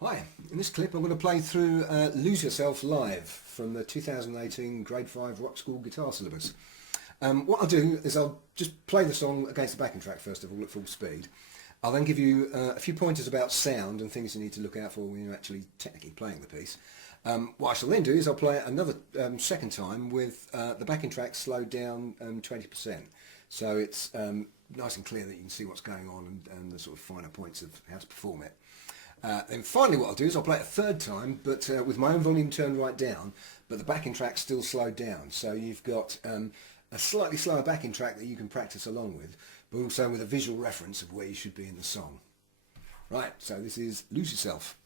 Hi, in this clip I'm going to play through Lose Yourself Live from the 2018 Grade 5 Rockschool Guitar Syllabus. What I'll do is I'll just play the song against the backing track first of all at full speed. I'll then give you a few pointers about sound and things you need to look out for when you're actually technically playing the piece. What I shall then do is I'll play it another second time with the backing track slowed down 20%. So it's nice and clear that you can see what's going on and the sort of finer points of how to perform it. Then finally what I'll do is I'll play it a third time, but with my own volume turned right down, but the backing track still slowed down. So you've got a slightly slower backing track that you can practice along with, but also with a visual reference of where you should be in the song. Right, so this is Lose Yourself.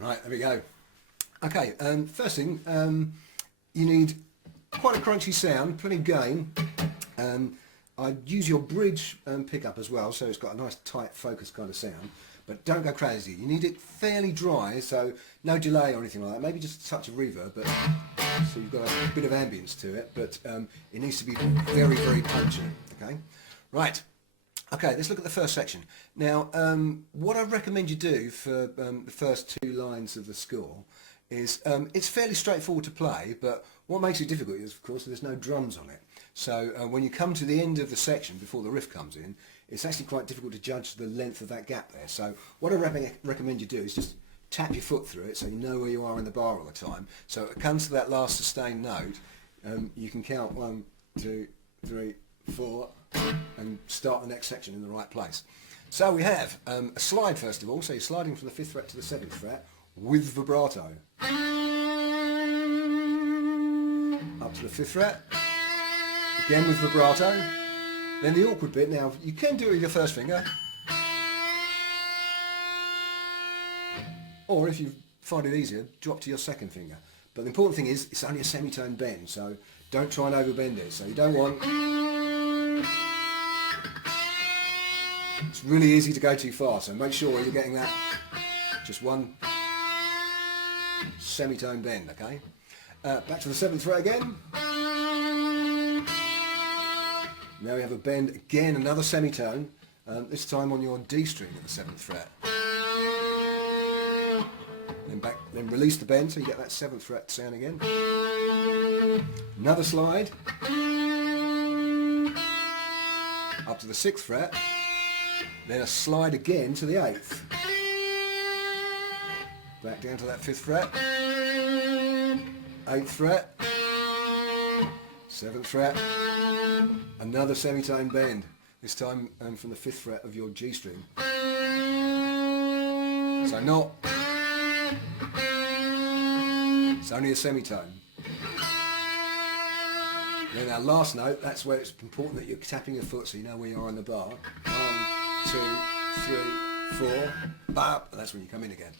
Right, there we go. Okay, first thing, you need quite a crunchy sound, plenty of gain. I'd use your bridge pickup as well, so it's got a nice tight focus kind of sound, but don't go crazy. You need it fairly dry, so no delay or anything like that, maybe just a touch of reverb, but so you've got a bit of ambience to it, but it needs to be very, very punchy, okay? Right. Okay, let's look at the first section. Now, what I recommend you do for the first two lines of the score is, it's fairly straightforward to play, but what makes it difficult is, of course, there's no drums on it. So when you come to the end of the section, before the riff comes in, it's actually quite difficult to judge the length of that gap there. So what I recommend you do is just tap your foot through it so you know where you are in the bar all the time. So it comes to that last sustained note, you can count 1, 2, 3, 4, and start the next section in the right place. So we have a slide first of all, so you're sliding from the 5th fret to the 7th fret with vibrato. Up to the 5th fret, again with vibrato. Then the awkward bit, now you can do it with your first finger, or if you find it easier, drop to your second finger. But the important thing is, it's only a semitone bend, so don't try and overbend it. So you don't want... It's really easy to go too far, so make sure you're getting that just one semitone bend, okay? Back to the 7th fret again. Now we have a bend again, another semitone, this time on your D string at the 7th fret. Then release the bend so you get that 7th fret sound again. Another slide. Up to the 6th fret. Then a slide again to the 8th. Back down to that 5th fret. 8th fret. 7th fret. Another semitone bend, this time from the 5th fret of your G string. So not, it's only a semitone. Then our last note, that's where it's important that you're tapping your foot so you know where you are on the bar. 1, 2, 3, 4, bap, and that's when you come in again.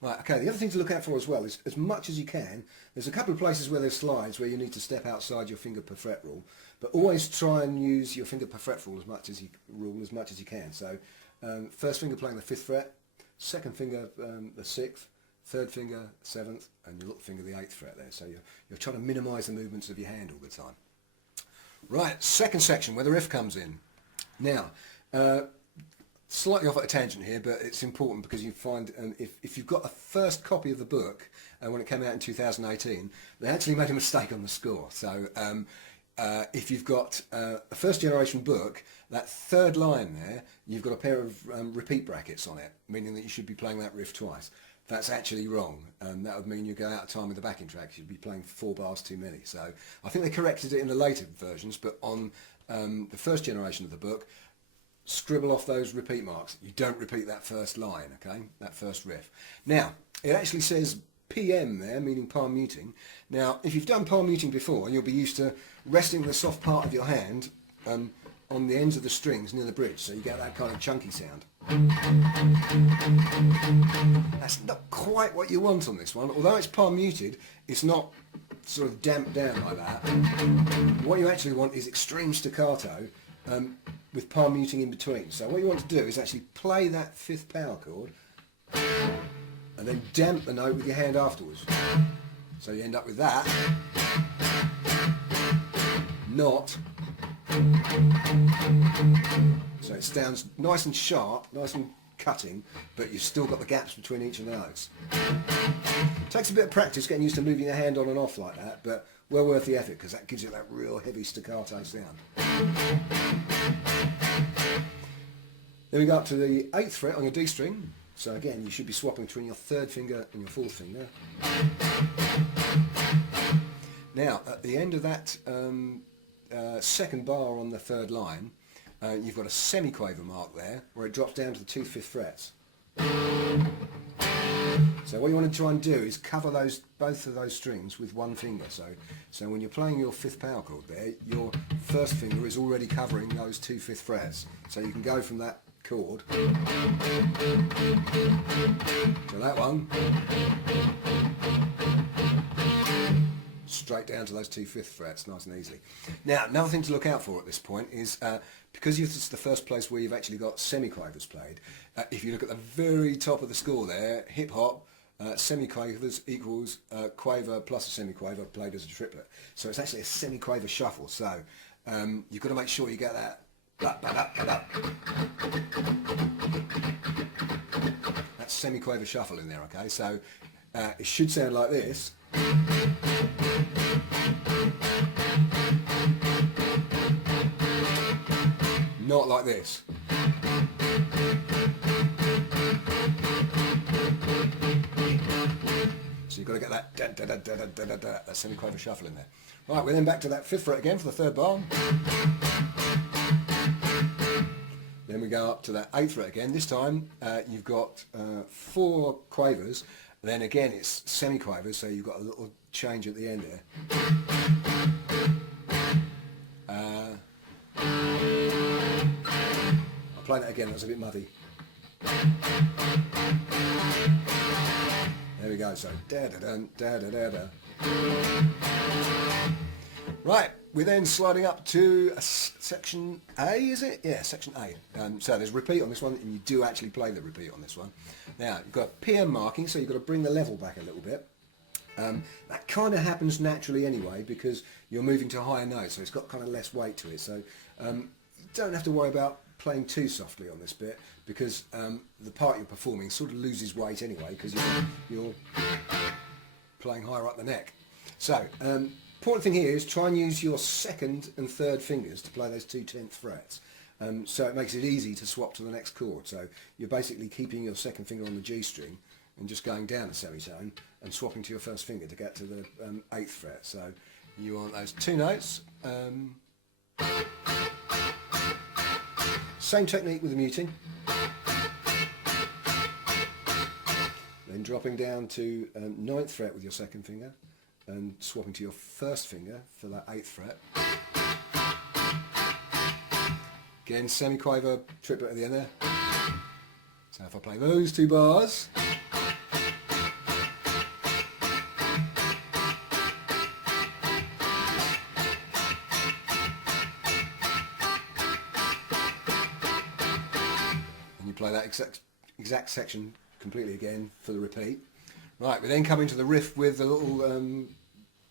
Right, okay, the other thing to look out for as well is, as much as you can, there's a couple of places where there's slides where you need to step outside your finger per fret rule, but always try and use your finger per fret rule as much as you can. So first finger playing the 5th fret, second finger the 6th, third finger 7th, and your little finger the 8th fret there. So you're trying to minimise the movements of your hand all the time. Right, second section where the riff comes in. Now, slightly off at a tangent here, but it's important because you find if you've got a first copy of the book when it came out in 2018, they actually made a mistake on the score. So if you've got a first generation book, that third line there, you've got a pair of repeat brackets on it, meaning that you should be playing that riff twice. That's actually wrong. That would mean you go out of time with the backing tracks. You'd be playing 4 bars too many. So I think they corrected it in the later versions, but on the first generation of the book, scribble off those repeat marks. You don't repeat that first line, okay? That first riff. Now, it actually says PM there, meaning palm muting. Now, if you've done palm muting before, you'll be used to resting the soft part of your hand on the ends of the strings near the bridge, so you get that kind of chunky sound. That's not quite what you want on this one. Although it's palm muted, it's not sort of damped down like that. What you actually want is extreme staccato with palm muting in between. So what you want to do is actually play that 5th power chord and then damp the note with your hand afterwards. So you end up with that, not. So it sounds nice and sharp, nice and cutting, but you've still got the gaps between each of the notes. It takes a bit of practice getting used to moving your hand on and off like that, but well worth the effort because that gives you that real heavy staccato sound. Then we go up to the 8th fret on your D string. So again, you should be swapping between your 3rd finger and your 4th finger. Now, at the end of that second bar on the 3rd line, you've got a semiquaver mark there where it drops down to the 2 5th frets. So what you want to try and do is cover both of those strings with one finger. So when you're playing your 5th power chord there, your first finger is already covering those 2 5th frets. So you can go from that chord to that one, straight down to those 2 5th frets, nice and easily. Now, another thing to look out for at this point is, because it's the first place where you've actually got semiquavers played, if you look at the very top of the score there, hip hop, semiquavers equals quaver plus a semiquaver played as a triplet. So it's actually a semiquaver shuffle. So you've got to make sure you get that. That semiquaver shuffle in there, okay? So it should sound like this. Not like this. So you've got to get that that semiquaver shuffle in there. Right, we're then back to that 5th fret again for the 3rd bar. Then we go up to that 8th fret again. This time you've got 4 quavers. Then again it's semiquavers, so you've got a little change at the end there. I'll play that again, that was a bit muddy. There we go, so da-da-dun, da-da-da-da. Right, we're then sliding up to section A, is it? Yeah, section A. So there's repeat on this one, and you do actually play the repeat on this one. Now, you've got PM marking, so you've got to bring the level back a little bit. That kind of happens naturally anyway because you're moving to higher notes, so it's got kind of less weight to it. So you don't have to worry about playing too softly on this bit because the part you're performing sort of loses weight anyway because you're playing higher up the neck. So important thing here is try and use your second and third fingers to play those 2/10 frets. So it makes it easy to swap to the next chord. So you're basically keeping your second finger on the G string and just going down a semitone and swapping to your first finger to get to the 8th fret. So you want those two notes. Same technique with the muting. Then dropping down to 9th fret with your second finger and swapping to your first finger for that 8th fret. Again, semi-quaver triplet at the end there. So if I play those two bars, and you play that exact section completely again for the repeat. Right, we then come into the riff with a little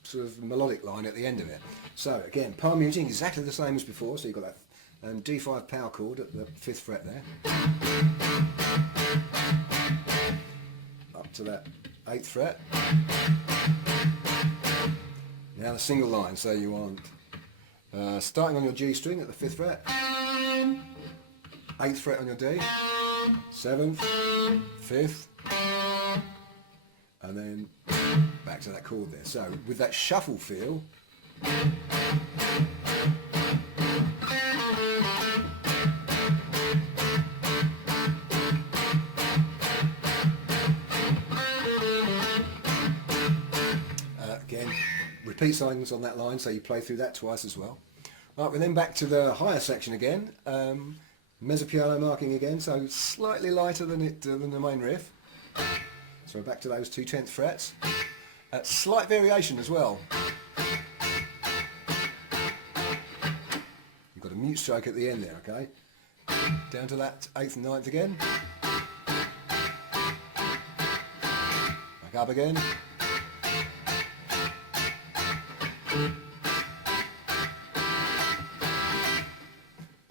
sort of melodic line at the end of it. So again, palm muting exactly the same as before, so you've got that D5 power chord at the 5th fret there, up to that 8th fret. Now the single line, so you want starting on your G string at the 5th fret, 8th fret on your D, 7th, 5th, and then back to that chord there. So with that shuffle feel, again, repeat signs on that line, so you play through that twice as well. Right, we're then back to the higher section again, mezzo piano marking again, so slightly lighter than the main riff. So we're back to those 2/10 frets. Slight variation as well. You've got a mute stroke at the end there, okay? Down to that 8th and 9th again. Back up again.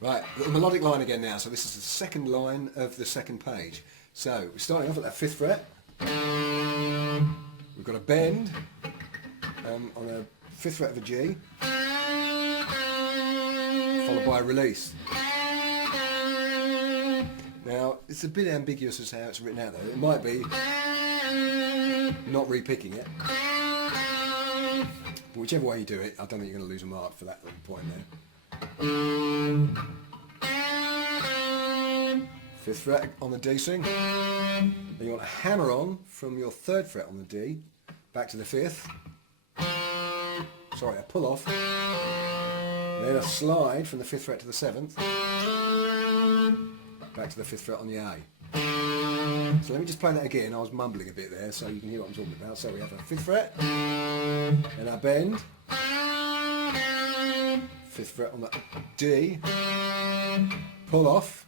Right, the melodic line again now. So this is the second line of the second page. So we're starting off at that 5th fret. We've got a bend on a 5th fret of a G, followed by a release. Now it's a bit ambiguous as to how it's written out though. It might be not repicking it. But whichever way you do it, I don't think you're going to lose a mark for that little point there. 5th fret on the D string. Then you want a hammer on from your 3rd fret on the D back to the 5th. Sorry, a pull off. Then a slide from the 5th fret to the 7th. Back to the 5th fret on the A. So let me just play that again. I was mumbling a bit there so you can hear what I'm talking about. So we have a 5th fret and our bend. 5th fret on the D. Pull off.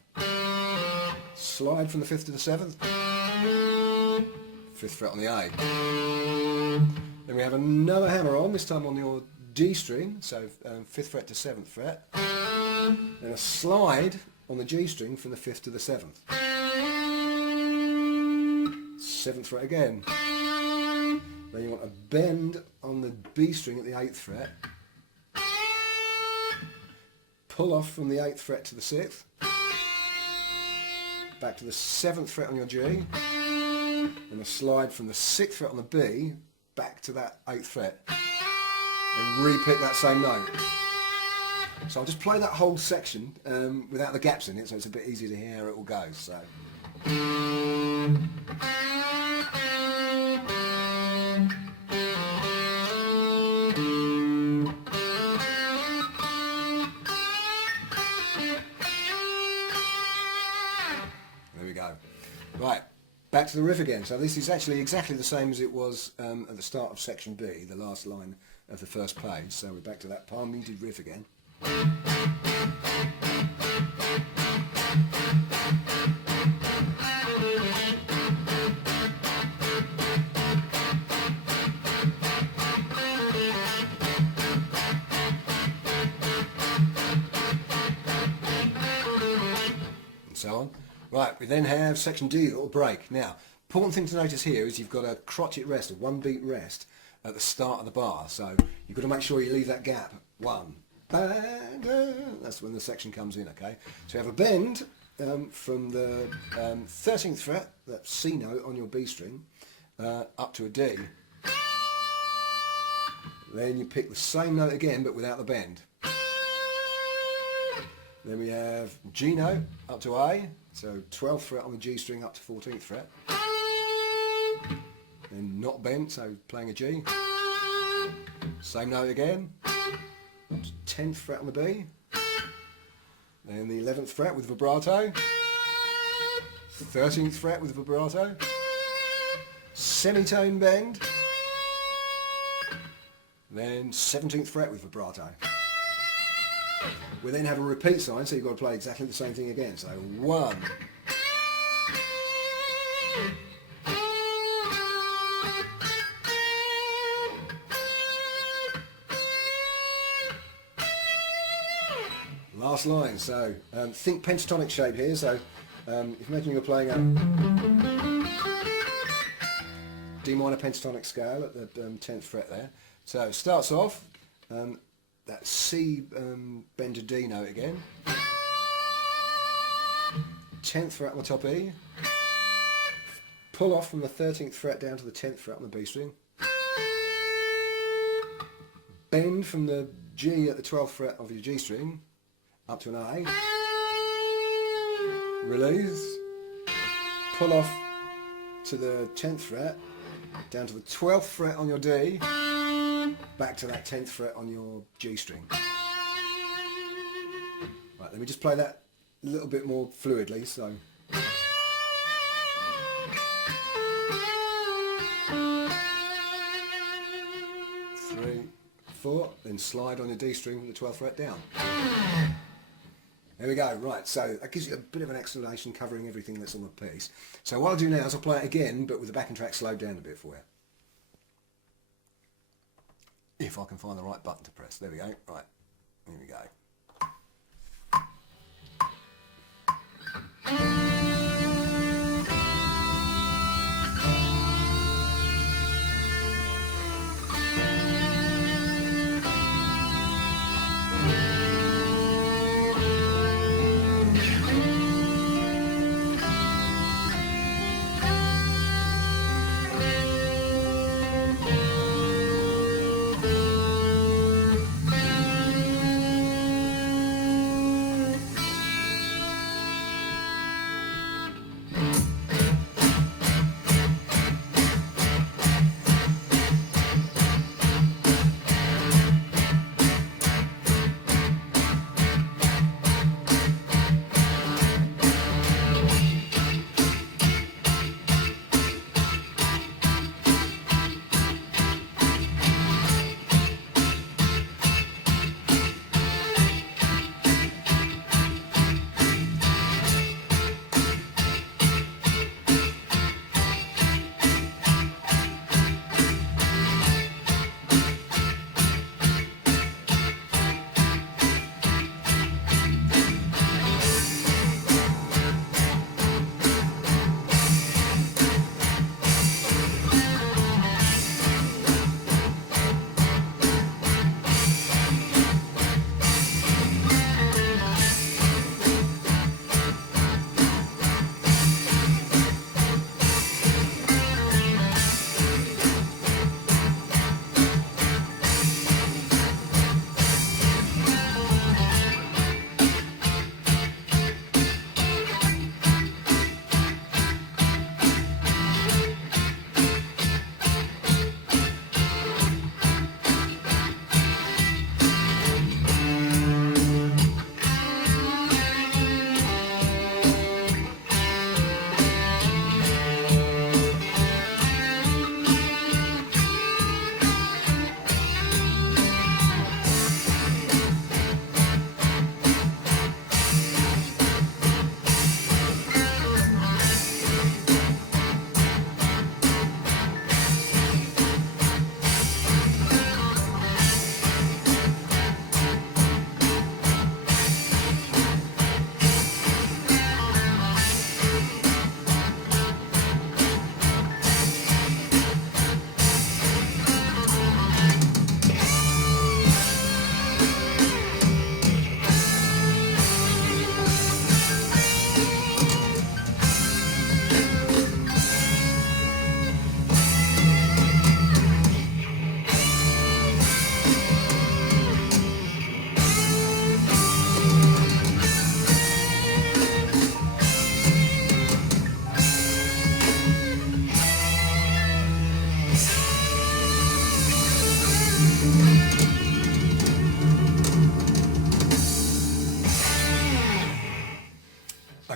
Slide from the 5th to the 7th, 5th fret on the A. Then we have another hammer on, this time on your D string, so 5th fret to 7th fret. Then a slide on the G string from the 5th to the 7th. 7th fret again. Then you want a bend on the B string at the 8th fret. Pull off from the 8th fret to the 6th. Back to the 7th fret on your G, and a slide from the 6th fret on the B back to that 8th fret, and repick that same note. So I'll just play that whole section without the gaps in it, so it's a bit easier to hear how it all goes. So. Right, back to the riff again. So this is actually exactly the same as it was at the start of section B, the last line of the first page. So we're back to that palm muted riff again. so on. Right, we then have section D, little break. Now, important thing to notice here is you've got a crotchet rest, a 1 beat rest at the start of the bar. So you've got to make sure you leave that gap. 1, bang, that's when the section comes in, okay? So you have a bend from the 13th fret, that C note on your B string, up to a D. Then you pick the same note again, but without the bend. Then we have G note up to A, so 12th fret on the G string up to 14th fret. Then not bent, so playing a G. Same note again, up to 10th fret on the B. Then the 11th fret with vibrato. 13th fret with vibrato. Semitone bend. Then 17th fret with vibrato. We then have a repeat sign, so you've got to play exactly the same thing again. So 1. Last line, so think pentatonic shape here, so if imagine you're playing a D minor pentatonic scale at the 10th fret there. So it starts off, that C bend to D note again, 10th fret on the top E, pull off from the 13th fret down to the 10th fret on the B string, bend from the G at the 12th fret of your G string up to an A, release, pull off to the 10th fret, down to the 12th fret on your D, back to that 10th fret on your G string. Right, let me just play that a little bit more fluidly, so. 3, 4, then slide on the D string from the 12th fret down. There we go, right, so that gives you a bit of an explanation covering everything that's on the piece. So what I'll do now is I'll play it again, but with the backing track slowed down a bit for you. If I can find the right button to press. There we go, right, here we go.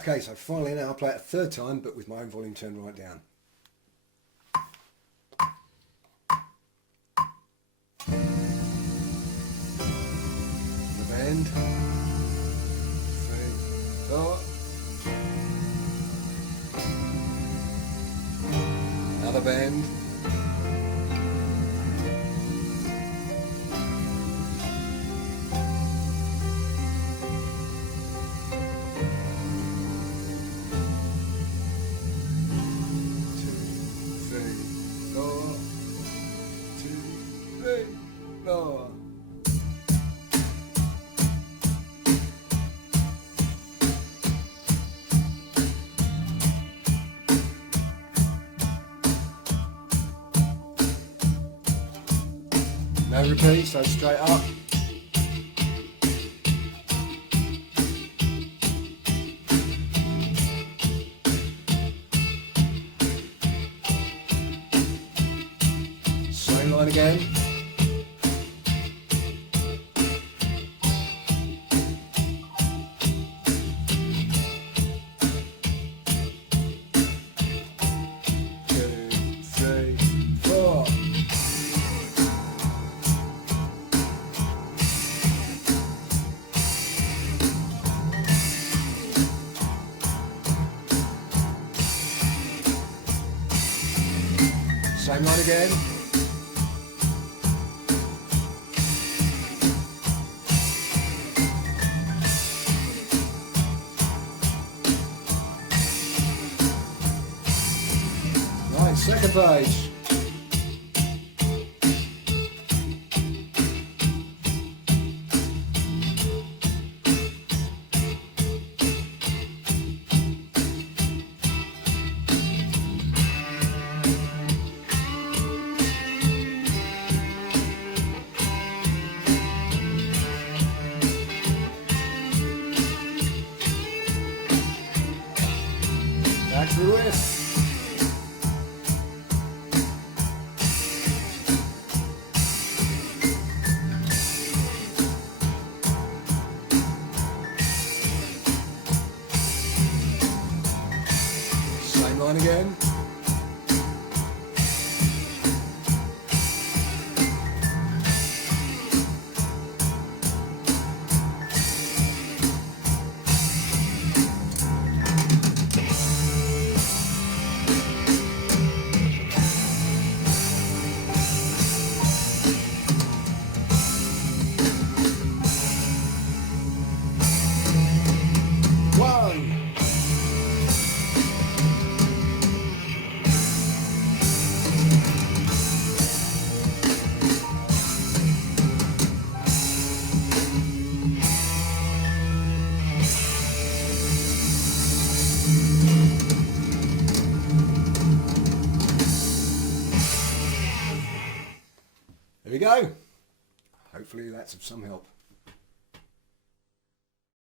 Okay, so finally now I'll play it a third time, but with my own volume turned right down. The bend. 3, 4. Another bend. No. No repeat, so straight up. Same line again. Same line again. Right, second page. Back through it. Same line again. There we go. Hopefully that's of some help.